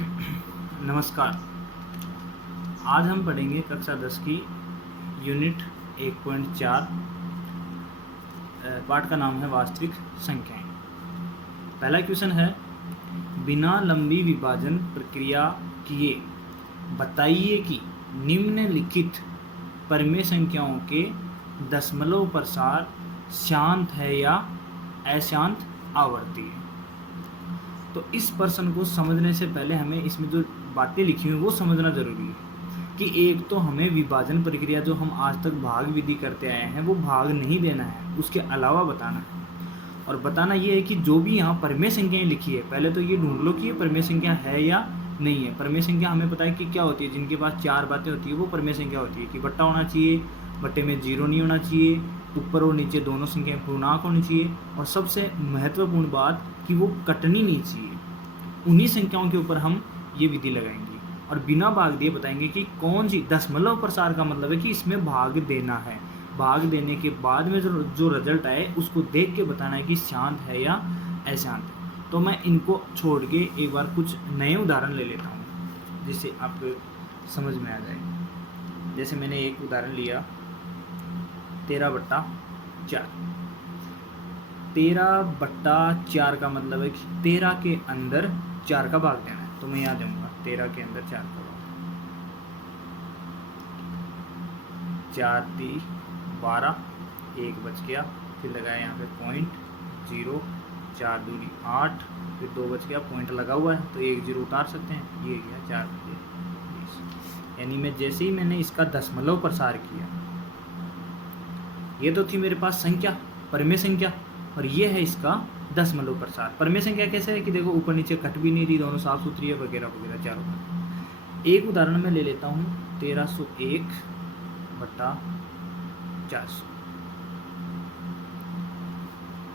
नमस्कार। आज हम पढ़ेंगे कक्षा 10 की यूनिट 1.4। पाठ का नाम है वास्तविक संख्याएं। पहला क्वेश्चन है, बिना लंबी विभाजन प्रक्रिया किए बताइए कि निम्नलिखित परिमेय संख्याओं के दशमलव प्रसार शांत है या अशांत आवर्ती है। तो इस प्रश्न को समझने से पहले हमें इसमें जो बातें लिखी हुई वो समझना जरूरी है कि एक तो हमें विभाजन प्रक्रिया जो हम आज तक भाग विधि करते आए हैं वो भाग नहीं देना है, उसके अलावा बताना है। और बताना ये है कि जो भी यहाँ परिमेय संख्याएं लिखी है पहले तो ये ढूंढ लो कि ये परिमेय संख्या है या नहीं है। परिमेय संख्या हमें पता है कि क्या होती है, जिनके पास चार बातें होती है वो परिमेय संख्या होती है कि बट्टा होना चाहिए, बट्टे में जीरो नहीं होना चाहिए, ऊपर और नीचे दोनों संख्याएं पूर्णांक होनी चाहिए, और सबसे महत्वपूर्ण बात कि वो कटनी नहीं चाहिए। उन्हीं संख्याओं के ऊपर हम ये विधि लगाएंगे और बिना भाग दिए बताएंगे कि कौन सी दशमलव प्रसार का मतलब है कि इसमें भाग देना है। भाग देने के बाद में जो रिजल्ट आए उसको देख के बताना है कि शांत है या अशांत है। तो मैं इनको छोड़ के एक बार कुछ नए उदाहरण ले लेता हूँ जिससे आपको समझ में आ जाए। जैसे मैंने एक उदाहरण लिया 13/4। 13/4 का मतलब है कि 13 के अंदर 4 का भाग देना है। तो मैं यहाँ दूंगा 13 के अंदर 4 का भाग, 4 3 12, 1 बच गया, फिर लगाया यहाँ पे पॉइंट 0, 4 दूनी 8, फिर 2 बच गया, पॉइंट लगा हुआ है तो 1 0 उतार सकते हैं। ये गया 4 20। यानी मैं जैसे ही मैंने इसका दशमलव प्रसार किया, ये तो थी मेरे पास संख्या परिमेय संख्या, और ये है इसका दशमलव प्रसार। परिमेय संख्या कैसे है कि देखो ऊपर नीचे कट भी नहीं रही, दोनों साफ सुथरी है वगैरह वगैरह चारों। एक उदाहरण में ले लेता हूँ 1301/400।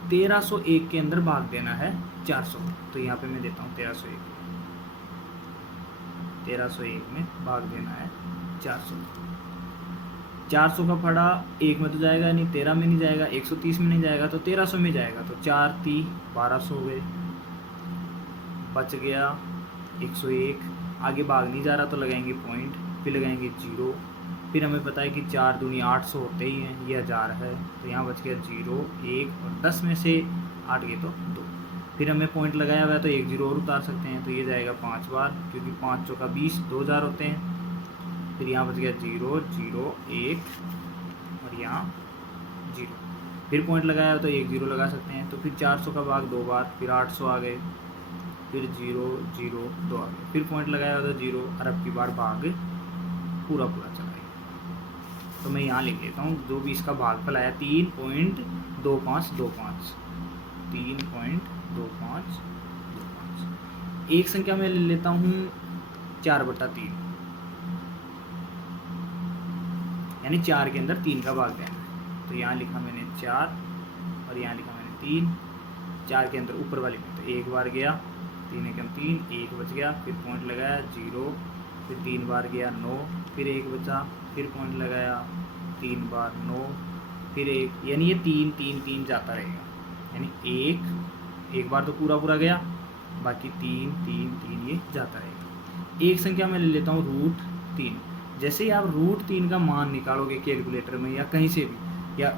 1301 के अंदर भाग देना है 400, तो यहाँ पे मैं देता हूँ 1301 में भाग देना है 400। 400 का फड़ा 1 में तो जाएगा नहीं, 13 में नहीं जाएगा, 130 में नहीं जाएगा, तो 1300 में जाएगा। तो 4 3 1200 हो गए, बच गया 101। आगे भाग नहीं जा रहा तो लगाएंगे पॉइंट, फिर लगाएंगे 0, फिर हमें पता है कि 4 दूनी 800 होते ही हैं, ये 1000 है, तो यहाँ बच गया 0 1, और 10 में से 8 गए तो 2। फिर हमें पॉइंट लगाया हुआ है तो 1 0 और उतार सकते हैं, तो ये जाएगा 5 बार, क्योंकि 5 चौका 20, 2000 होते हैं। फिर यहाँ बच गया 0 0 1, और यहाँ 0, फिर पॉइंट लगाया तो 1 0 लगा सकते हैं। तो फिर 400 का भाग 2 बार, फिर 800 आ गए, फिर 0 0 2 आ गए, फिर पॉइंट लगाया तो 0, और अब की बार भाग पूरा चला गया। तो मैं यहाँ लिख लेता हूँ जो भी इसका भागफल आया 3.2525, 3.2525। एक संख्या में ले लेता हूँ 4/3, यानी 4 के अंदर 3 का भाग देना है। तो यहाँ लिखा मैंने 4 और यहाँ लिखा मैंने 3। 4 के अंदर ऊपर वाली में तो 1 बार गया, 3 एकम 3, 1 बच गया, फिर पॉइंट लगाया 0, फिर 3 बार गया 9, फिर 1 बचा, फिर पॉइंट लगाया 3 बार 9, फिर 1, यानी ये 3 3 3 जाता रहेगा। यानी एक बार तो पूरा गया, बाकी 3 3 3 ये जाता रहेगा। एक संख्या में ले लेता हूँ √3। जैसे ही आप √3 का मान निकालोगे कैलकुलेटर में या कहीं से भी, या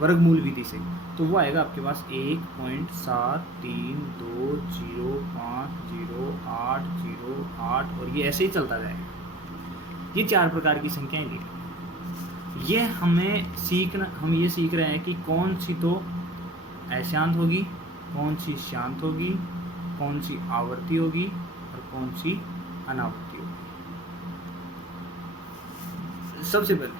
वर्गमूल विधि से, तो वो आएगा आपके पास 1.7320508080, और ये ऐसे ही चलता जाएगा। ये 4 प्रकार की संख्याएं ली। ये हम ये सीख रहे हैं कि कौन सी तो अशांत होगी, कौन सी शांत होगी, कौन सी आवर्ती होगी और कौन सी अनावर्ती होगी। सबसे पहले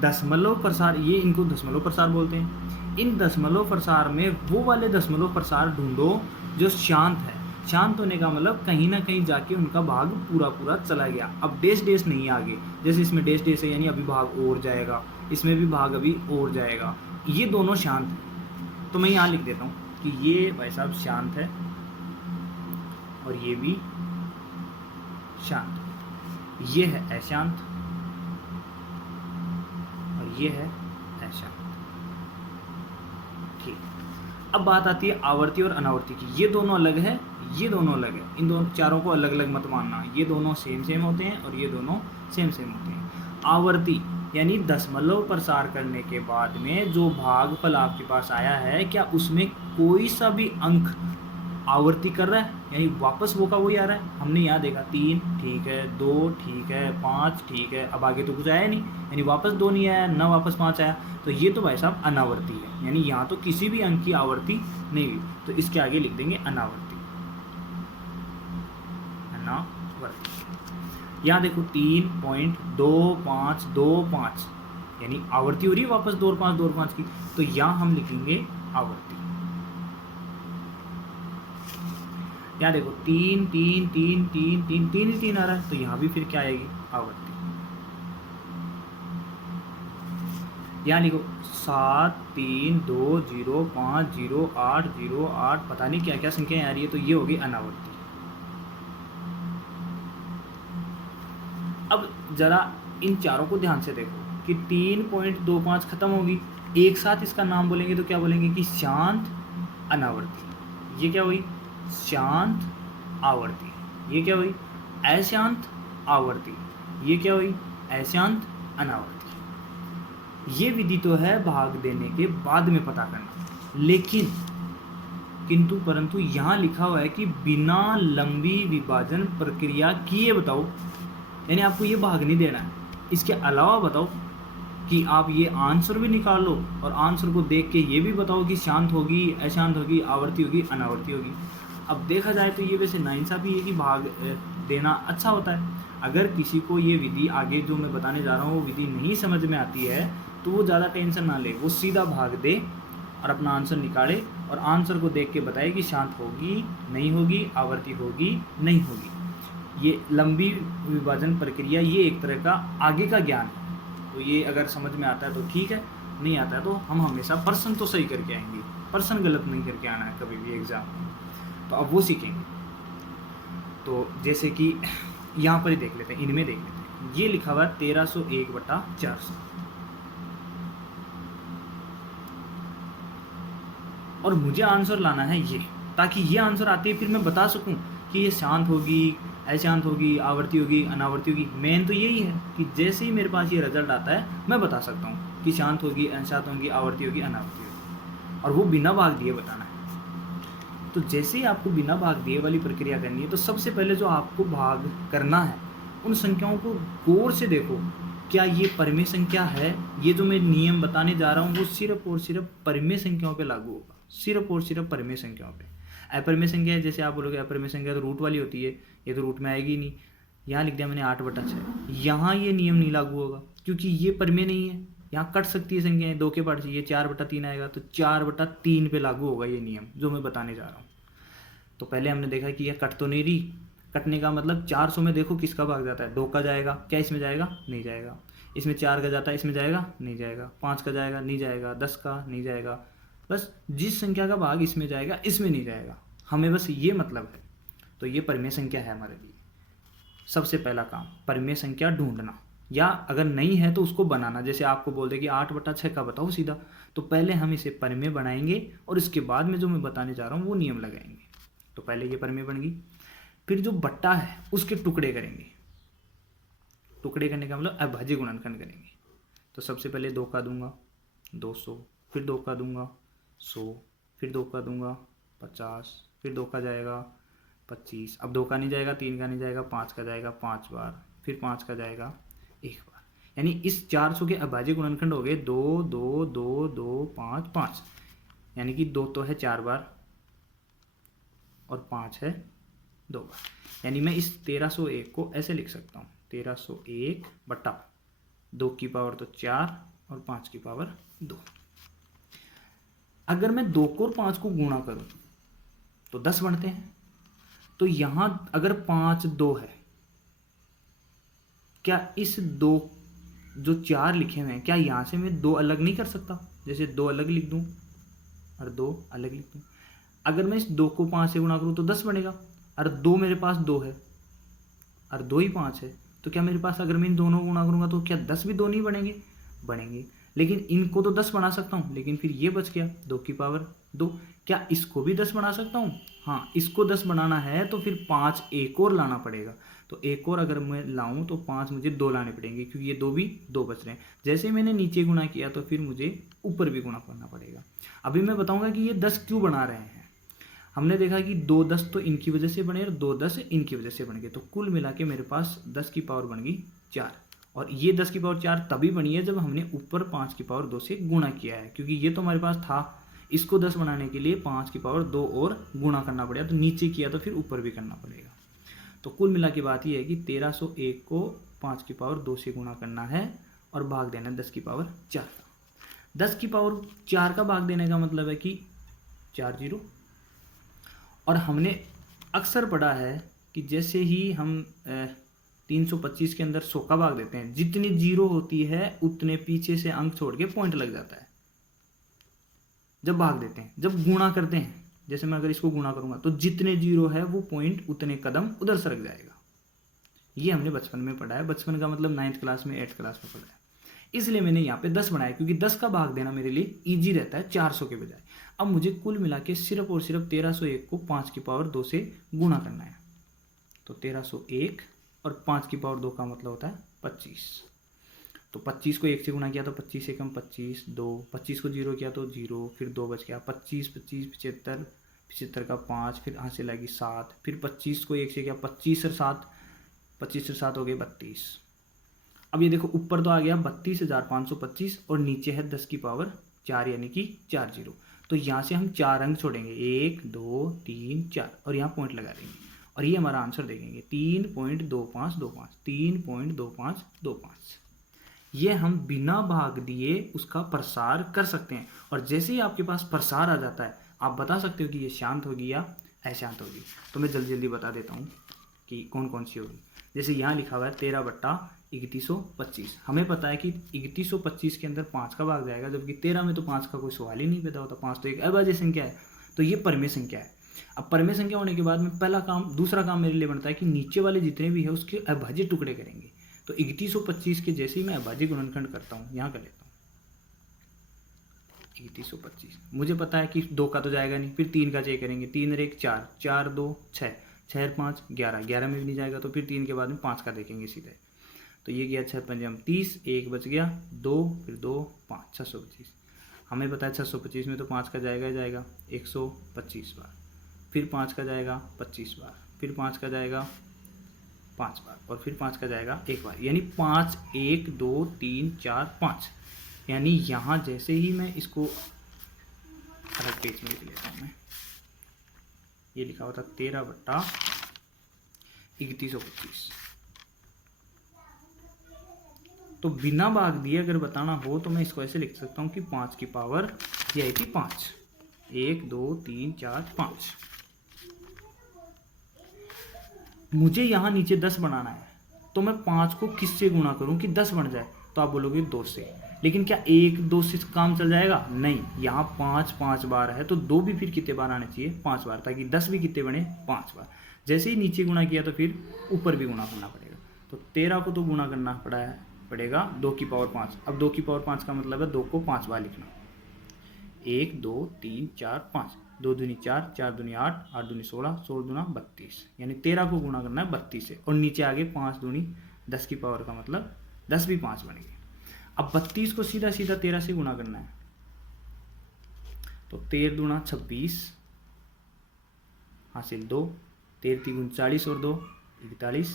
दशमलव प्रसार, ये इनको दशमलव प्रसार बोलते हैं। इन दशमलव प्रसार में वो वाले दशमलव प्रसार ढूंढो जो शांत है। शांत होने का मतलब कहीं ना कहीं जाके उनका भाग पूरा चला गया, अब डेस नहीं आगे। जैसे इसमें डेस है, यानी अभी भाग और जाएगा, इसमें भी भाग अभी और जाएगा, ये दोनों शांत हैं। तो मैं यहाँ लिख देता हूँ कि ये भाई साहब शांत है और ये भी शांत, ये है अशांत और ये है अशांत। ठीक, अब बात आती है आवर्ती और अनावर्ती की। ये दोनों अलग है, ये दोनों अलग है, इन दोनों चारों को अलग अलग मत मानना, ये दोनों सेम सेम होते हैं और ये दोनों सेम सेम होते हैं। आवर्ती यानी दशमलव प्रसार करने के बाद में जो भागफल आपके पास आया है, क्या उसमें कोई सा भी अंक आवर्ती कर रहा है, यानी वापस वो का वही आ रहा है। हमने यहाँ देखा 3 ठीक है, 2 ठीक है, 5 ठीक है, अब आगे तो कुछ आया नहीं, यानी वापस 2 नहीं आया, ना वापस 5 आया, तो ये तो भाई साहब अनावर्ती है, यानी यहाँ तो किसी भी अंक की आवर्ती नहीं हुई, तो इसके आगे लिख देंगे अनावर्ती। अनावर्ती। यहाँ देखो 3.2525 यानी आवर्ती हो रही है वापस 2 और 5 2 और 5 की, तो यहाँ हम लिखेंगे आवर्ती। यहाँ देखो 3 3 3 3 3 3 ही 3 आ रहा है, तो यहाँ भी फिर क्या आएगी आवर्ती। यहाँ लिखो 7 3 2 0 5 0 8 0 8, पता नहीं क्या क्या संख्या आ रही है, तो ये होगी अनावर्ती। अब जरा इन चारों को ध्यान से देखो कि 3.25 खत्म होगी, एक साथ इसका नाम बोलेंगे तो क्या बोलेंगे कि शांत अनावर्ती। ये क्या हुई शांत आवर्ती। ये क्या हुई अशांत आवर्ती। ये क्या हुई अशांत अनावर्ती। ये विधि तो है भाग देने के बाद में पता करना, लेकिन किंतु परंतु यहाँ लिखा हुआ है कि बिना लंबी विभाजन प्रक्रिया किए बताओ, यानी आपको ये भाग नहीं देना है, इसके अलावा बताओ कि आप ये आंसर भी निकाल लो और आंसर को देख के ये भी बताओ कि शांत होगी अशांत होगी आवर्ती होगी अनावर्ती होगी। अब देखा जाए तो ये वैसे नाइंसाफ़ी है कि भाग देना अच्छा होता है। अगर किसी को ये विधि आगे जो मैं बताने जा रहा हूँ वो विधि नहीं समझ में आती है तो वो ज़्यादा टेंशन ना ले, वो सीधा भाग दे और अपना आंसर निकाले और आंसर को देख के बताए कि शांत होगी नहीं होगी आवर्ती होगी नहीं होगी। ये लंबी विभाजन प्रक्रिया ये एक तरह का आगे का ज्ञान है, तो ये अगर समझ में आता है तो ठीक है, नहीं आता है तो हम हमेशा प्रश्न तो सही करके आएंगे, प्रश्न गलत नहीं करके आना है कभी भी एग्ज़ाम में, तो अब वो सीखेंगे। तो जैसे कि यहाँ पर ही देख लेते हैं, इनमें देख लेते हैं, ये लिखा हुआ है 1301/400 और मुझे आंसर लाना है ये, ताकि ये आंसर आते ही फिर मैं बता सकूं कि ये शांत होगी अशांत होगी आवर्ती होगी अनावर्ती होगी। मेन तो यही है कि जैसे ही मेरे पास ये रिजल्ट आता है मैं बता सकता हूँ कि शांत होगी अशांत होगी आवर्ती होगी अनावर्ती होगी, और वो बिना भाग दिए बताना है। तो जैसे ही आपको बिना भाग दिए वाली प्रक्रिया करनी है तो सबसे पहले जो आपको भाग करना है उन संख्याओं को गौर से देखो, क्या ये परिमेय संख्या है। ये जो मैं नियम बताने जा रहा हूँ वो सिर्फ और सिर्फ परिमेय संख्याओं पे लागू होगा, सिर्फ और सिर्फ परिमेय संख्याओं पे। अपरिमेय संख्या है, जैसे आप बोलोगे अपरिमेय संख्या तो रूट वाली होती है, ये तो रूट में आएगी नहीं। यहाँ लिख दिया मैंने 8/6, यहाँ ये नियम नहीं लागू होगा क्योंकि ये परिमेय नहीं है, यहाँ कट सकती है संख्याएं 2 के पार्ट से, ये 4/3 आएगा तो 4/3 पे लागू होगा ये नियम जो मैं बताने जा रहा हूँ। तो पहले हमने देखा कि यह कट तो नहीं रही, कटने का मतलब 400 में देखो किसका भाग जाता है, 2 का जाएगा, क्या इसमें जाएगा नहीं जाएगा, इसमें 4 का जाता है इसमें जाएगा नहीं जाएगा, 5 का जाएगा नहीं जाएगा, 10 का नहीं जाएगा, बस जिस संख्या का भाग इसमें जाएगा इसमें नहीं जाएगा, हमें बस ये मतलब है। तो ये परिमेय संख्या है हमारे लिए। सबसे पहला काम परिमेय संख्या ढूंढना, या अगर नहीं है तो उसको बनाना। जैसे आपको बोल दे कि 8/6 का बताओ सीधा, तो पहले हम इसे परिमेय बनाएंगे और इसके बाद में जो मैं बताने जा रहा हूँ वो नियम लगाएंगे। तो पहले ये परिमेय बन गई, फिर जो बट्टा है उसके टुकड़े करेंगे। टुकड़े करने का मतलब अभाज्य गुणनखंड करेंगे। तो सबसे पहले 2 का दूंगा 200, फिर 2 का दूंगा 100, फिर 2 का दूंगा 50, फिर 2 का जाएगा 25, अब 2 का नहीं जाएगा 3 का नहीं जाएगा 5 का जाएगा 5 बार, फिर 5 का जाएगा 1 बार। यानी इस 400 के अभाज्य गुणनखंड हो गए 2 2 2 2 5 5, यानी कि 2 तो है 4 बार और 5 है 2 बार। यानी मैं इस 1301 को ऐसे लिख सकता हूँ 1301 बटा 2 की पावर तो 4 और 5 की पावर 2। अगर मैं 2 को और 5 को गुणा करूं तो 10 बनते हैं। तो यहां अगर 5 2 है, क्या इस 2 जो 4 लिखे हुए हैं क्या यहां से मैं 2 अलग नहीं कर सकता? जैसे 2 अलग लिख दूं और 2 अलग लिख दूं। अगर मैं इस 2 को 5 से गुणा करूं तो 10 बनेगा, और 2 मेरे पास 2 है और 2 ही 5 है, तो क्या मेरे पास अगर मैं इन दोनों को गुणा करूंगा तो क्या 10 भी 2 नहीं बनेंगे? बनेंगे। लेकिन इनको तो 10 बना सकता हूँ, लेकिन फिर ये बच गया 2 की पावर 2। क्या इसको भी 10 बना सकता हूँ? हाँ, इसको 10 बनाना है तो फिर 5 एक और लाना पड़ेगा। तो एक और अगर मैं लाऊं तो 5 मुझे 2 लाने पड़ेंगे, क्योंकि ये 2 भी 2 बच रहे हैं। जैसे मैंने नीचे गुणा किया तो फिर मुझे ऊपर भी गुणा करना पड़ेगा। अभी मैं बताऊंगा कि ये 10 क्यों बना रहे हैं। हमने देखा कि 2 10 तो इनकी वजह से बने और 2 10 इनकी वजह से बन गए, तो कुल मिला के मेरे पास 10 की पावर बन गई 4। और ये 10 की पावर 4 तभी बनी है जब हमने ऊपर 5 की पावर 2 से गुणा किया है, क्योंकि ये तो हमारे पास था। इसको 10 बनाने के लिए 5 की पावर 2 और गुणा करना पड़ेगा, तो नीचे किया तो फिर ऊपर भी करना पड़ेगा। तो कुल मिला के बात ये है कि 1301 को 5 की पावर 2 से गुणा करना है और भाग देना है 10 की पावर 4 का। 10 की पावर 4 का भाग देने का मतलब है कि 4 जीरो। और हमने अक्सर पढ़ा है कि जैसे ही हम 325 के अंदर 100 का भाग देते हैं, जितनी जीरो होती है उतने पीछे से अंक छोड़ के पॉइंट लग जाता है जब भाग देते हैं। जब गुणा करते हैं, जैसे मैं अगर इसको गुणा करूंगा तो जितने जीरो है वो पॉइंट उतने कदम उधर सरक जाएगा। ये हमने बचपन में पढ़ा है। बचपन का मतलब 9th क्लास में 8th क्लास में पढ़ा है। इसलिए मैंने यहाँ पे 10 बनाया, क्योंकि 10 का भाग देना मेरे लिए ईजी रहता है 400 के बजाय। अब मुझे कुल मिला के सिर्फ और सिर्फ 1301 को 5 की पावर 2 से गुणा करना है। तो 1301 और 5 की पावर 2 का मतलब होता है 25। तो 25 को 1 से गुणा किया तो 25 एकम 25, 2, 25 को 0 किया तो 0, फिर 2 बच गया, 25 25 75, 75 का 5, फिर यहाँ से लगी 7, फिर 25 को 1 से किया 25 और 7, 25 और 7 हो गए 32। अब ये देखो ऊपर तो आ गया 32,525 और नीचे है 10 की पावर 4 यानी कि 4 जीरो। तो यहाँ से हम 4 अंक छोड़ेंगे, 1 2 3 4 और यहाँ पॉइंट लगा देंगे और ये हमारा आंसर देखेंगे 3.2525, 3.2525। ये हम बिना भाग दिए उसका प्रसार कर सकते हैं। और जैसे ही आपके पास प्रसार आ जाता है आप बता सकते हो कि ये शांत होगी या अशांत होगी। तो मैं जल्दी जल्दी बता देता हूँ कि कौन कौन सी होगी। जैसे यहाँ लिखा हुआ है 13/3125। हमें पता है कि 3125 के अंदर 5 का भाग जाएगा, जबकि 13 में तो 5 का कोई सवाल ही नहीं पैदा होता। 5 तो एक अभाज्य संख्या है, तो ये परमेय संख्या है। अब परमेय संख्या होने के बाद में दूसरा काम मेरे लिए बनता है कि नीचे वाले जितने भी है उसके अभाज्य टुकड़े करेंगे। तो 3125 के जैसे ही मैं अभाज्य गुणनखंड करता हूँ, यहाँ कर लेता हूँ 3125। मुझे पता है कि 2 का तो जाएगा नहीं, फिर 3 का चेक करेंगे, 3 और 1 4, 4 2 6, 6 और 5 11, 11 में भी नहीं जाएगा तो फिर 3 के बाद में 5 का देखेंगे सीधे। तो ये गया 6 पंजम 30, 1 बच गया 2, फिर 2 5, 625। हमें पता है 625 में तो 5 का जाएगा ही जाएगा 125 बार, फिर 5 का जाएगा 25 बार, फिर 5 का जाएगा 5 बार और फिर 5 का जाएगा 1 बार, यानी 5 1 2 3 4 5। यानी यहाँ जैसे ही मैं इसको अलग पेज में लिख लेता हूँ, मैं ये लिखा हुआ था 13/3125। तो बिना भाग दिए अगर बताना हो तो मैं इसको ऐसे लिख सकता हूँ कि 5 की पावर ये आई थी 5, 1 2 3 4 5। मुझे यहाँ नीचे 10 बनाना है, तो मैं 5 को किससे गुणा करूँ कि 10 बन जाए? तो आप बोलोगे 2 से। लेकिन क्या 1 2 से काम चल जाएगा? नहीं, यहाँ 5 5 बार है तो 2 भी फिर कितने बार आने चाहिए? 5 बार, ताकि 10 भी कितने बने? 5 बार। जैसे ही नीचे गुणा किया तो फिर ऊपर भी गुणा करना पड़ेगा। तो 13 को तो गुणा करना पड़ेगा 2 की पावर 5। अब 2 की पावर 5 का मतलब है 2 को 5 बार लिखना। 1 2 3 4 5, 2 दूनी 4, 4 दूनी 8, 8 दूनी 16, 16 दूना 32, यानी 13 को गुणा करना है 32 से। और नीचे आगे 5 दूनी 10 की पावर का मतलब 10 भी 5 बन गए। अब 32 को सीधा सीधा 13 से गुणा करना है, तो 13 दूना 26 हासिल 2, 13 3 40 और 2 41,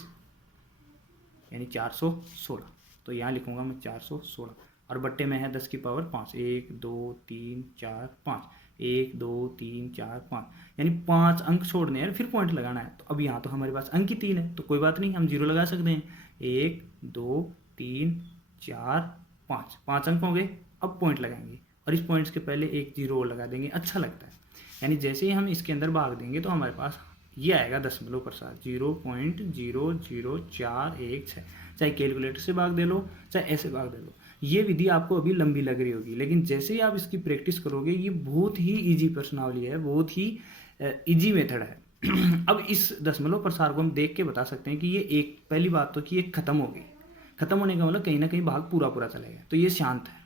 यानी 416। तो यहाँ लिखूंगा मैं 416 और बट्टे में है 10 की पावर 5, 1 2 3 4 5, 1 2 3 4 5, यानी 5 अंक छोड़ने हैं, फिर पॉइंट लगाना है। तो अब यहाँ तो हमारे पास अंक ही 3 है, तो कोई बात नहीं, हम 0 लगा सकते हैं। 1 2 3 4 5, 5 अंक हो गए। अब पॉइंट लगाएंगे और इस पॉइंट्स के पहले एक 0 और लगा देंगे, अच्छा लगता है। यानी जैसे ही हम इसके अंदर भाग देंगे तो हमारे पास ये आएगा दशमलव प्रसार 0.00416। चाहे कैलकुलेटर से भाग दे लो, चाहे ऐसे भाग दे लो। ये विधि आपको अभी लंबी लग रही होगी, लेकिन जैसे ही आप इसकी प्रैक्टिस करोगे ये बहुत ही इजी प्रश्नावली है, बहुत ही इजी मेथड है। अब इस दशमलव प्रसार को हम देख के बता सकते हैं कि ये एक, पहली बात तो कि ये खत्म हो गई। खत्म होने का मतलब कहीं ना कहीं भाग पूरा पूरा चलेगा, तो ये शांत है।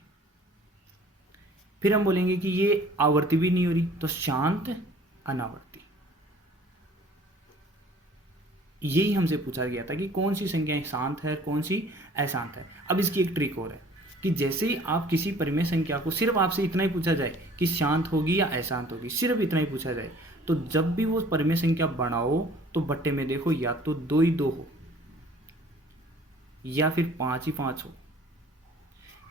फिर हम बोलेंगे कि ये आवर्ती भी नहीं हो रही, तो शांत अनावर्ती। यही हमसे पूछा गया था कि कौन सी संख्या शांत है, कौन सी अशांत है। अब इसकी एक ट्रिक और है कि जैसे ही आप किसी परिमेय संख्या को सिर्फ आपसे इतना ही पूछा जाए कि शांत होगी या अशांत होगी, सिर्फ इतना ही पूछा जाए, तो जब भी वो परिमेय संख्या बनाओ तो बट्टे में देखो या तो 2 ही 2 हो, या फिर 5 ही 5 हो,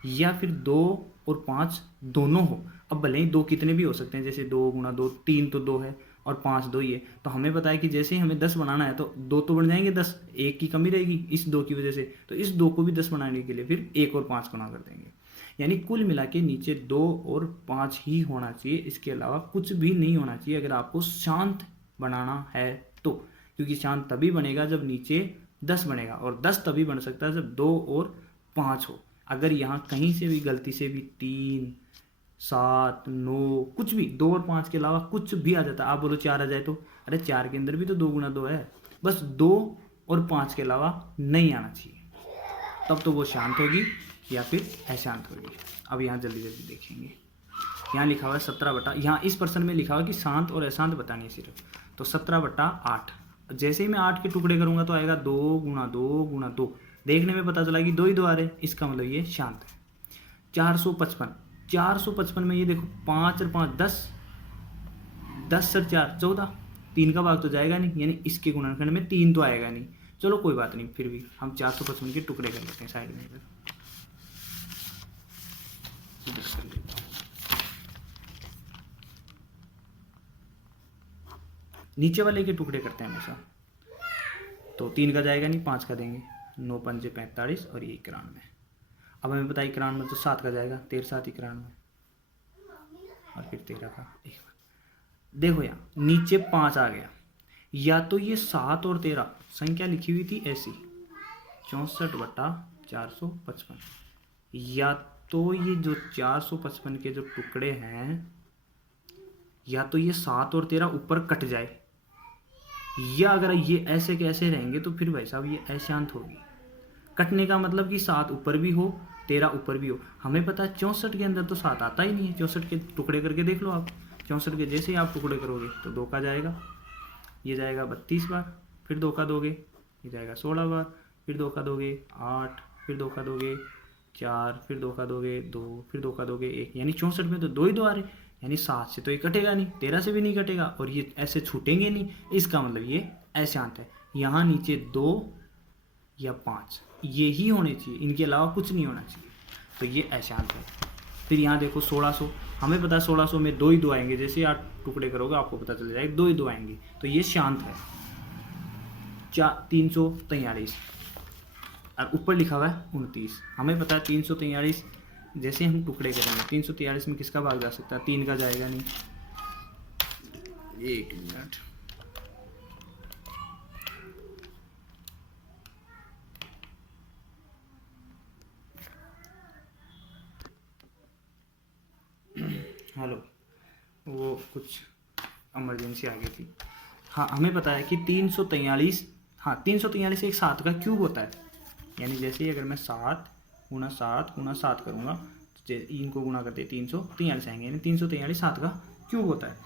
या फिर 2 और 5 दोनों हो। अब भले ही 2 कितने भी हो सकते हैं, जैसे 2 गुणा 2, 3 तो 2 है और 5 2 ही है। तो हमें पता है कि जैसे ही हमें 10 बनाना है तो 2 तो बन जाएंगे 10, एक की कमी रहेगी इस 2 की वजह से, तो इस 2 को भी 10 बनाने के लिए फिर 1 और 5 गुणा कर देंगे। यानी कुल मिला के नीचे 2 और 5 ही होना चाहिए, इसके अलावा कुछ भी नहीं होना चाहिए अगर आपको शांत बनाना है तो। क्योंकि शांत तभी बनेगा जब नीचे 10 बनेगा, और 10 तभी बन सकता है जब 2 और 5 हो। अगर यहाँ कहीं से भी गलती से भी 3 7 9 कुछ भी 2 और 5 के अलावा कुछ भी आ जाता है, आप बोलो 4 आ जाए तो, अरे 4 के अंदर भी तो 2 गुणा 2 है, बस 2 और 5 के अलावा नहीं आना चाहिए, तब तो वो शांत होगी या फिर अशांत होगी। अब यहाँ जल्दी जल्दी देखेंगे, यहाँ लिखा हुआ है 17 यहाँ इस प्रश्न में लिखा हुआ है कि शांत और अशांत बतानी है सिर्फ, तो 17/8। जैसे ही मैं 8 के टुकड़े करूँगा तो आएगा 2 गुणा 2 गुणा 2, देखने में पता चला कि 2 ही 2 आ रहे, इसका मतलब ये शांत है। 455 में ये देखो 5 और 5 10, 10 और 4 14, 3 का भाग तो जाएगा नहीं, यानी इसके गुणनखंड में 3 तो आएगा नहीं। चलो कोई बात नहीं, फिर भी हम 455 के टुकड़े कर लेते हैं साइड में इधर। नीचे वाले के टुकड़े करते हैं हमेशा, तो 3 का जाएगा नहीं, 5 का देंगे, 9 पंजे 45 और ये 91। अब हमें पता है 91 तो 7 का जाएगा, 13 7 91 और फिर 13 का 1। देखो यहाँ नीचे 5 आ गया, या तो ये 7 और 13 संख्या लिखी हुई थी ऐसी 64/455, या तो ये जो 455 के जो टुकड़े हैं, या तो ये 7 और 13 ऊपर कट जाए, या अगर ये ऐसे के ऐसे रहेंगे तो फिर भाई साहब ये अशांत होगी। कटने का मतलब कि 7 ऊपर भी हो 13 ऊपर भी हो। हमें पता है 64 के अंदर तो 7 आता ही नहीं है, 64 के टुकड़े करके देख लो आप। 64 के जैसे ही आप टुकड़े करोगे तो 2 का जाएगा, ये जाएगा 32 बार, फिर 2 का दोगे ये जाएगा 16 बार, फिर 2 का दोगे 8, फिर 2 का दोगे 4, फिर 2 का दोगे 2, फिर 2 का दोगे 1, यानी 64 में तो 2 ही 2 आ रहे, यानी 7 से तो ये कटेगा नहीं, 13 से भी नहीं कटेगा, और ये ऐसे छूटेंगे नहीं, इसका मतलब ये अशांत है। यहाँ नीचे 2 या 5 ये ही होने चाहिए, इनके अलावा कुछ नहीं होना चाहिए, तो ये अशांत है। फिर यहाँ देखो 1600, हमें पता है 1600 में 2 ही 2 आएंगे, जैसे आप टुकड़े करोगे आपको पता चल जाएगा 2 ही 2 आएंगे, तो ये शांत है। 343 और ऊपर लिखा हुआ है 29, हमें पता है 343 जैसे हम टुकड़े करेंगे 343 में किसका भाग जा सकता है, 3 का जाएगा नहीं। 1 मिनट, हेलो, वो कुछ इमरजेंसी आ गई थी। हाँ हमें पता है कि 343, हाँ 343 एक 7 का क्यूब होता है, यानी जैसे ही अगर मैं 7 गुणा 7 गुणा 7 करूँगा तो इनको गुणा करते 343 आएंगे, यानी 343 7 का क्यूब होता है।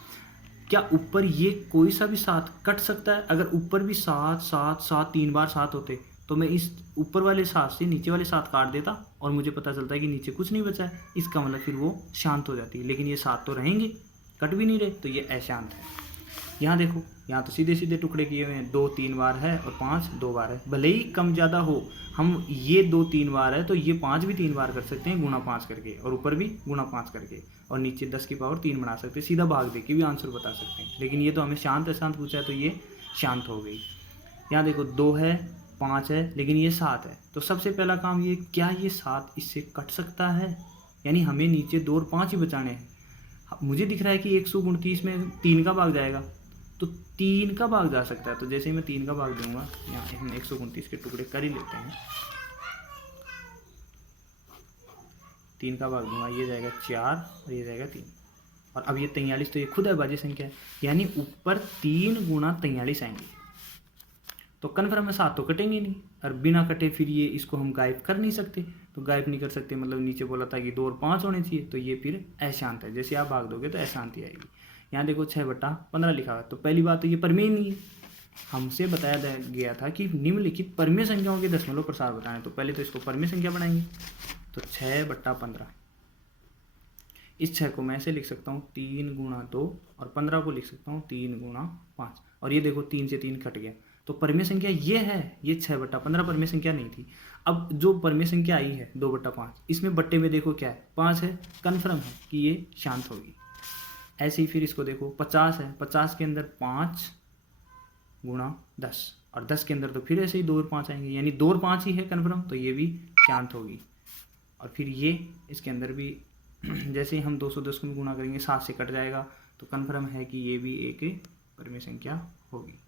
क्या ऊपर ये कोई सा भी 7 कट सकता है? अगर ऊपर भी 7 7 7 3 बार 7 होते तो मैं इस ऊपर वाले 7 से नीचे वाले 7 काट देता और मुझे पता चलता है कि नीचे कुछ नहीं बचा है, इसका मतलब फिर वो शांत हो जाती है। लेकिन ये 7 तो रहेंगे, कट भी नहीं रहे, तो ये अशांत है। यहाँ देखो, यहाँ तो सीधे सीधे टुकड़े किए हुए हैं, 2 3 बार है और 5 2 बार है। भले ही कम ज़्यादा हो, हम ये 2 3 बार है तो ये 5 भी 3 बार कर सकते हैं गुणा 5 करके, और ऊपर भी गुणा 5 करके, और नीचे 10 की पावर 3 बना सकते हैं, सीधा भाग दे के भी आंसर बता सकते हैं। लेकिन ये तो हमें शांत अशांत पूछा है तो ये शांत हो गई। यहाँ देखो 2 है 5 है लेकिन ये 7 है, तो सबसे पहला काम ये, क्या ये 7 इससे कट सकता है? यानी हमें नीचे 2 और 5 ही बचाने हैं। मुझे दिख रहा है कि 129 में 3 का भाग जाएगा, तो 3 का भाग जा सकता है। तो जैसे ही मैं 3 का भाग दूंगा, यहाँ हम 129 के टुकड़े कर ही लेते हैं, 3 का भाग दूंगा, ये जाएगा 4 और ये जाएगा 3, और अब ये 43 तो ये खुद अभाज्य संख्या है, यानी ऊपर 3 गुणा 43 आएंगे। तो तो कन्फर्म है 7 तो कटेंगे नहीं, और बिना कटे फिर ये इसको हम गायब कर नहीं सकते, तो गायब नहीं कर सकते मतलब नीचे बोला था कि 2 और 5 होने चाहिए, तो ये फिर अशांत है। जैसे आप भाग दोगे तो अशांति आएगी। यहाँ देखो 6/15 लिखा हुआ, तो पहली बात तो ये परमेय नहीं है। हमसे बताया गया था कि निम्नलिखित परमेय संख्याओं के दशमलव प्रसार बताएं, तो पहले तो इसको परमेय संख्या बनाएंगे। तो 6/15, इस 6 को मैं ऐसे लिख सकता हूँ 3 × 2, और 15 को लिख सकता हूँ 3 × 5, और ये देखो 3 से 3 कट गया, तो परमेय संख्या ये है। ये 6/15 परमेय संख्या नहीं थी। अब जो परमेय संख्या आई है 2/5, इसमें बट्टे में देखो क्या है, 5 है, कन्फर्म है कि ये शांत होगी। ऐसे ही फिर इसको देखो 50 है, 50 के अंदर 5 × 10, और 10 के अंदर तो फिर ऐसे ही 2 और 5 आएंगे, यानी 2 और 5 ही है कन्फर्म, तो ये भी शांत होगी। और फिर ये इसके अंदर भी जैसे ही हम 210 को गुणा करेंगे 7 से कट जाएगा, तो कन्फर्म है कि ये भी एक परमेय संख्या होगी।